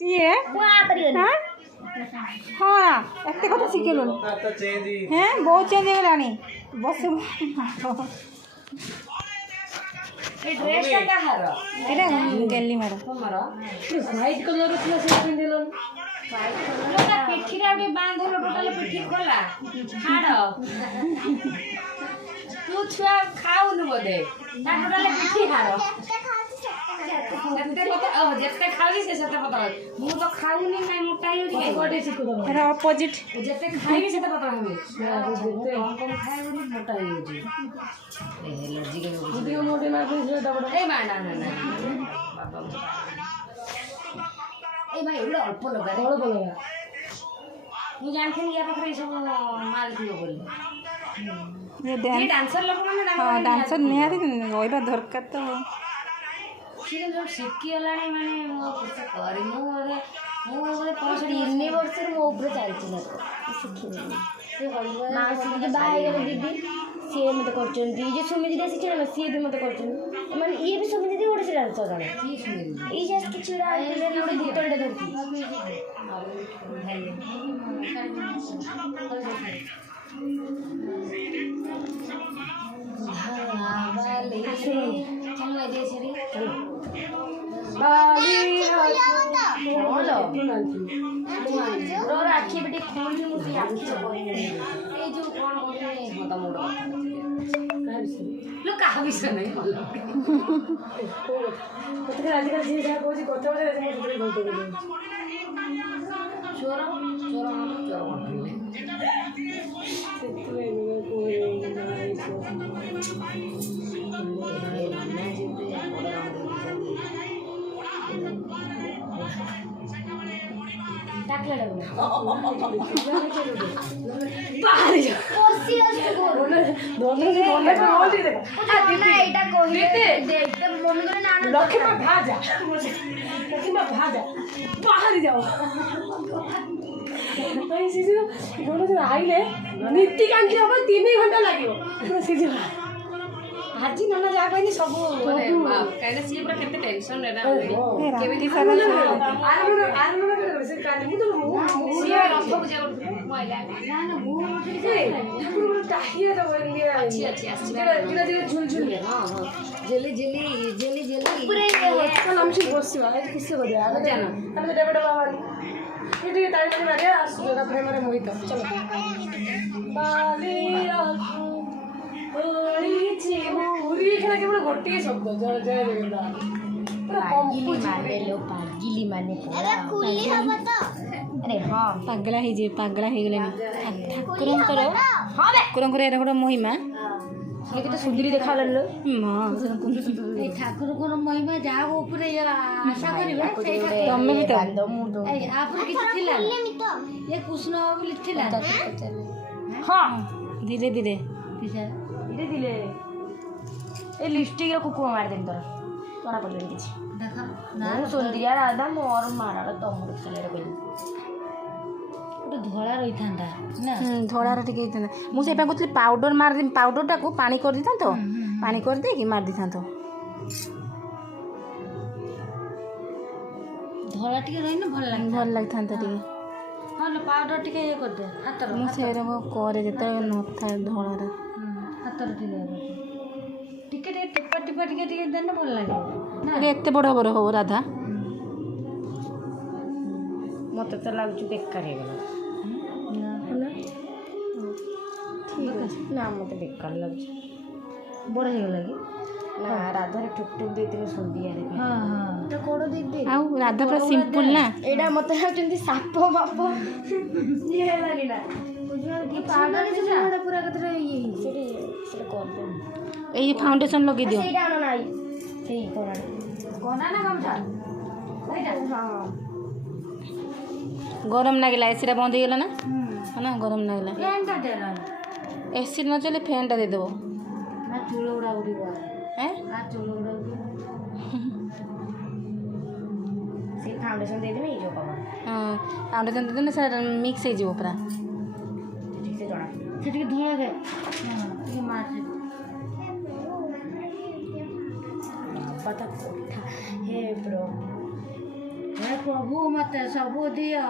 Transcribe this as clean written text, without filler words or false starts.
ये हाँ हाँ एत कथा शिखेलु हाँ बहुत चेंज हो गलानी बस एटा गेली मार व्हाइट कलर ଥିଲା ସେ ପିନ୍ଧିଲନ व्हाइट कलर पिठीरा भी बांधलो टोटल पिठी खोला हाड़ तू छुआ खाउनु बोदे ना टोटल पिठी हाड़ जेते खाली से सेते पता मु तो खाउनी काई मोटा ही होई बॉडी सिको दबा एरा अपोजिट जेते खाइबे सेते पता होबे जेते कम खाइबे मोटा ही होई ए एलर्जी के वीडियो मोटे मार के दबड़ा ए बा ना ना बाबा ए भाई एलो अल्प लगा मु जानथि या पाखरे सब माल दियो बोली ये डांसर लोग माने हां डांसर निहारी होइबा दरकार तो सीजन जो शिखी गलानी माने मो कुछ करी मो 3 वर्ष मो ऊपर चलछि ना शिखी से मासी के बाय गेले दीदी से मते करचंदी जे सुमिति दे शिखे ना से भी मते करचंदी माने ये भी सुमिति दे ओडे से डांसर जाने की सुमिति ई जस्ट किछ आइले ओडे भीतर धरती चलो दे सरी राखी बेटी खोल मुझे ए जो कौन होते मोटा मोटा लोग कहा विषय नहीं आजकल जी जहाँ कौन कथा चोर आईले नीति कांति हम 3 घंटा लगे आज नना जा कहनी सब कहले सी पूरा केते टेंशन रे ना केबे सारा आरम से कानी मु तो सी रथ पूजा कर महिला ना ना मु ठाकुर टाहिया तो बोलिए अच्छी धीरे झुलझुल हां जेली पूरे कल हम से बसवा किसे बदे आ जाना हम बेटा बाबा ये ठीक ताली मारे आसु जगह प्रेम रे मोहित चलो बाली ओरी खेला केवल गोटे शब्द जय जय पागिली माने अरे हाँ पागला हे जे पागला हे गेले ठाकुरंकर हां ठाकुरंकर एरा गोटे महिमा ये तो सुंदरी देखा लल्लो मां ए ठाकुर को महिमा जा ऊपर आशा करबे तमे भी तो ए आपन किछ थिला ये कृष्ण बोली थिला हां धीरे धीरे धीरे ए लिपस्टिक रे कुकुमा मार देन तोरा तोरा पड़ले किछ देखा ना सुंदरिया राधा मोर मारा तमु खेले रे बोली तो धोला रही थांदा ना धोला रे टिके थांदा मु से कहतली पाउडर मार दे पाउडर टाको पानी कर दिथां तो पानी कर दे कि मार दिथां तो धोला टिके रही ना भल लागथां टिके हां लो पाउडर टिके ये कर दे हाथ रो मु से रो करे जते न था धोला रे हाथ रो टिके टिके देना भल लागे ना एते बड़ बड़ हो राधा मत तो लागु बेकार हे गेला ना ठीक है ना मत बेकार लागु बड़ हे गेला कि ना राधा रे ठुक ठुक दे दिन सुंदिया रे हां हां तो कोडो दे दे आ राधा पूरा सिंपल ना एडा मत लागचंदी साप बाप ये हे लागी ना कि पागल के ना पूरा कतरे ये सेटे कर दे ए फाउंडेशन लगे दियो सेटा आनो नाई सेई कोना ना काम था सेटा हां गरम लागला एसी बंद हो गला ना है ना गरम लागला फैन का देला एसी न चले फैन टा दे देबो ना चूल उड़ा उड़ीबा हैं ना चूल उड़ा से फाउंडेशन दे देनी जो बाबा हां फाउंडेशन दे देने सर मिक्स हो जीवो पूरा ठीक से जणा से ठीक धोया गए हां ये मार पता हे ब्रो ହେ ପ୍ରଭୁ ମତେ ସବୁ ଦିଅ